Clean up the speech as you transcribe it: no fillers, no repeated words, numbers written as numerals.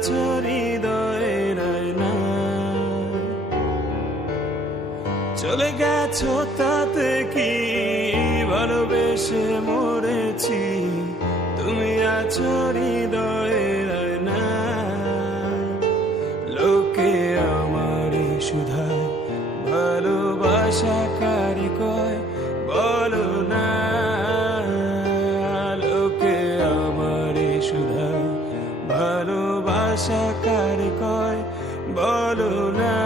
আছো হৃদয়ের আয়না। চলে গেছো তাতে কি, ভালোবেসে মরেছি, তুমি আছো হৃদয়ের আয়না। লোকে আমারে শুধায় ভালোবাসা কারে কয়, বলো না। লোকে আমারে শুধায় ভালোবাসা কারে কয়, বলো না।